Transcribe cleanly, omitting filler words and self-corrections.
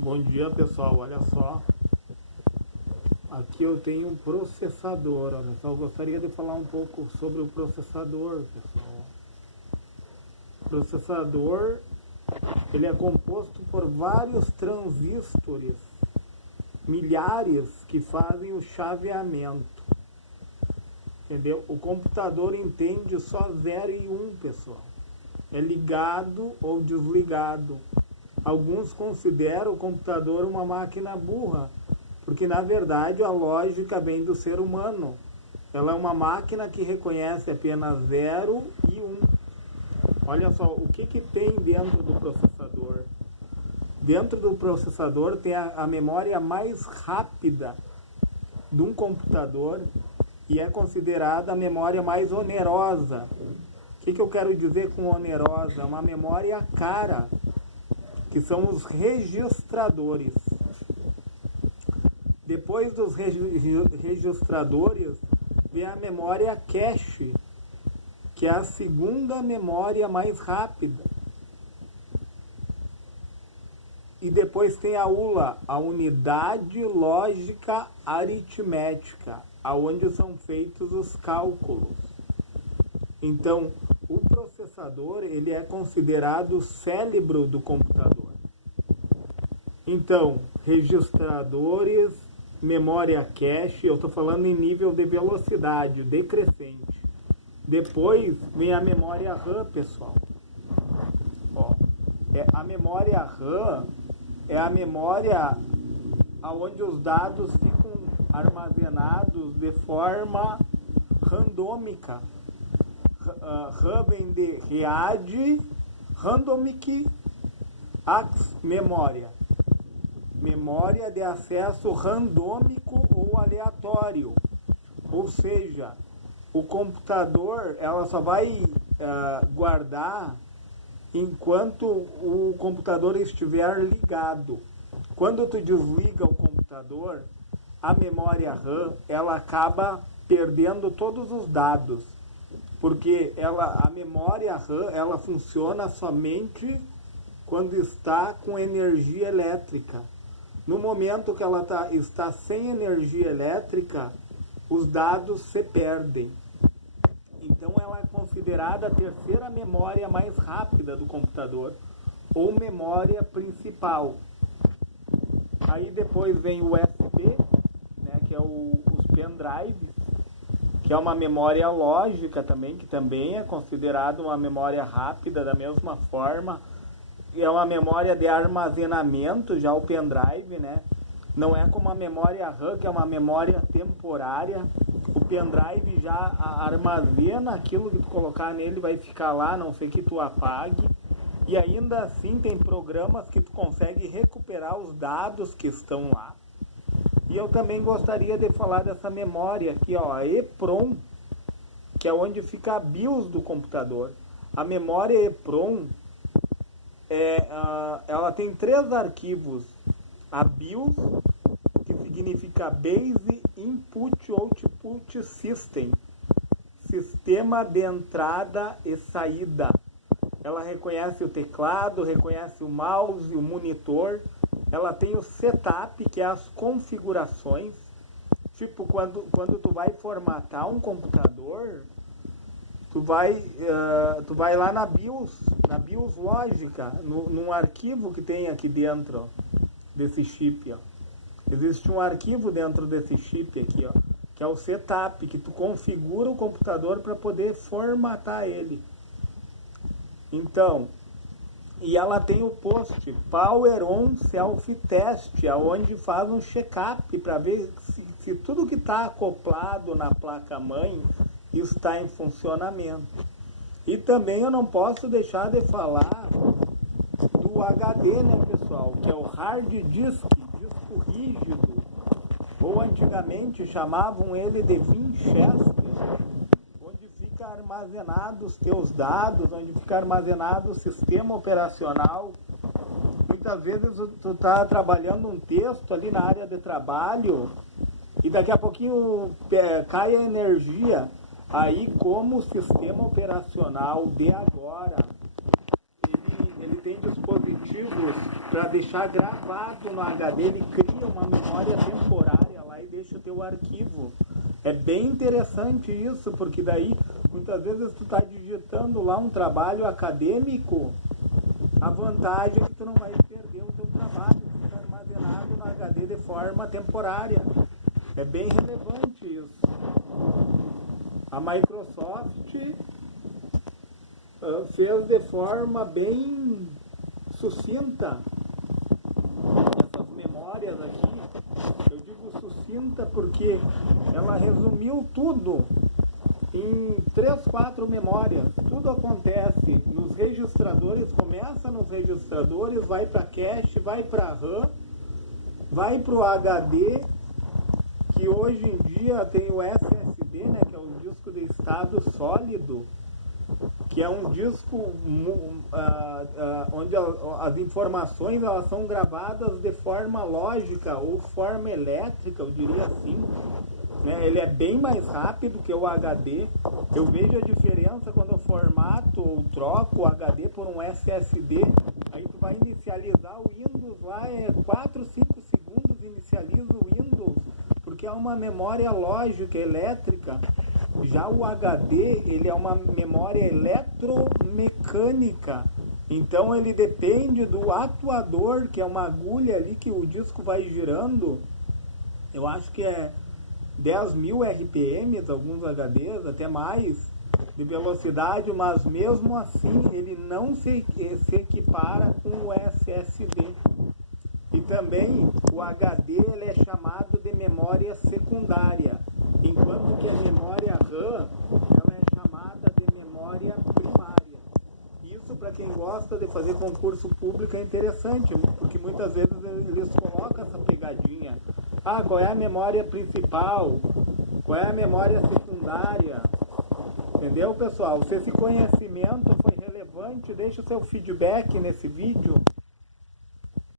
Bom dia, pessoal, olha só, aqui eu tenho um processador, olha só, eu gostaria de falar um pouco sobre o processador, pessoal. O processador, ele é composto por vários transistores, milhares, que fazem o chaveamento, entendeu? O computador entende só 0 e 1, pessoal, é ligado ou desligado. Alguns consideram o computador uma máquina burra, porque na verdade a lógica vem do ser humano. Ela é uma máquina que reconhece apenas 0 e 1. Olha só, o que tem dentro do processador? Dentro do processador tem a memória mais rápida de um computador e é considerada a memória mais onerosa. O que eu quero dizer com onerosa? É uma memória cara, que são os registradores. Depois dos registradores, vem a memória cache, que é a segunda memória mais rápida. E depois tem a ULA, a unidade lógica aritmética, aonde são feitos os cálculos. Então, o processador, ele é considerado o cérebro do computador. Então, registradores, memória cache, eu estou falando em nível de velocidade decrescente. Depois vem a memória RAM, pessoal. Ó, a memória RAM é a memória onde os dados ficam armazenados de forma randômica. RAM vem de read, randomic, ax, memória. Memória de acesso randômico ou aleatório. Ou seja, o computador, ela só vai guardar enquanto o computador estiver ligado. Quando tu desliga o computador, a memória RAM, ela acaba perdendo todos os dados. Porque a memória RAM, ela funciona somente quando está com energia elétrica. No momento que ela está sem energia elétrica, os dados se perdem. Então ela é considerada a terceira memória mais rápida do computador, ou memória principal. Aí depois vem o USB, né, que é os pendrives, que é uma memória lógica também, que também é considerada uma memória rápida da mesma forma. É uma memória de armazenamento, já o pendrive, né? Não é como a memória RAM, que é uma memória temporária. O pendrive já armazena aquilo que tu colocar nele, vai ficar lá, a não sei que tu apague. E ainda assim tem programas que tu consegue recuperar os dados que estão lá. E eu também gostaria de falar dessa memória aqui, ó, a EPROM, que é onde fica a BIOS do computador. A memória EPROM, ela tem 3 arquivos. A BIOS, que significa Base Input Output System, sistema de entrada e saída. Ela reconhece o teclado, reconhece o mouse, o monitor. Ela tem o setup, que é as configurações. Tipo, quando tu vai formatar um computador, tu vai lá na BIOS lógica, num arquivo que tem aqui dentro, ó, desse chip, ó. Existe um arquivo dentro desse chip aqui, ó, que é o setup, que tu configura o computador para poder formatar ele. Então, e ela tem o post Power On Self Test, onde faz um check-up para ver se tudo que está acoplado na placa-mãe está em funcionamento. E também eu não posso deixar de falar do HD, né, pessoal? Que é o hard disk, disco rígido, ou antigamente chamavam ele de Winchester, onde fica armazenado os teus dados, onde fica armazenado o sistema operacional. Muitas vezes tu está trabalhando um texto ali na área de trabalho e daqui a pouquinho cai a energia. Aí, como o sistema operacional de agora, ele tem dispositivos para deixar gravado no HD, ele cria uma memória temporária lá e deixa o teu arquivo. É bem interessante isso, porque daí muitas vezes tu está digitando lá um trabalho acadêmico, a vantagem é que tu não vai perder o teu trabalho, fica armazenado no HD de forma temporária. É bem relevante isso. A Microsoft fez de forma bem sucinta essas memórias aqui. Eu digo sucinta porque ela resumiu tudo em 3, 4 memórias. Tudo acontece nos registradores, começa nos registradores, vai para cache, vai para RAM, vai para o HD, que hoje em dia tem o SSD, né, que é o disco de estado sólido, que é um disco onde as informações elas são gravadas de forma lógica ou forma elétrica, eu diria assim. Né? Ele é bem mais rápido que o HD. Eu vejo a diferença quando eu formato ou troco o HD por um SSD. Aí tu vai inicializar o Windows lá, 4, 5 segundos inicializa o Windows, porque é uma memória lógica, elétrica. Já o HD, ele é uma memória eletromecânica. Então ele depende do atuador, que é uma agulha ali que o disco vai girando. Eu acho que é 10.000 RPMs, alguns HDs, até mais, de velocidade, mas mesmo assim ele não se equipara com o SSD. E também o HD ele é chamado de memória secundária, enquanto que a memória RAM ela é chamada de memória primária. Isso, para quem gosta de fazer concurso público, é interessante, porque muitas vezes eles colocam essa pegadinha. Ah, qual é a memória principal? Qual é a memória secundária? Entendeu, pessoal? Se esse conhecimento foi relevante, deixa o seu feedback nesse vídeo.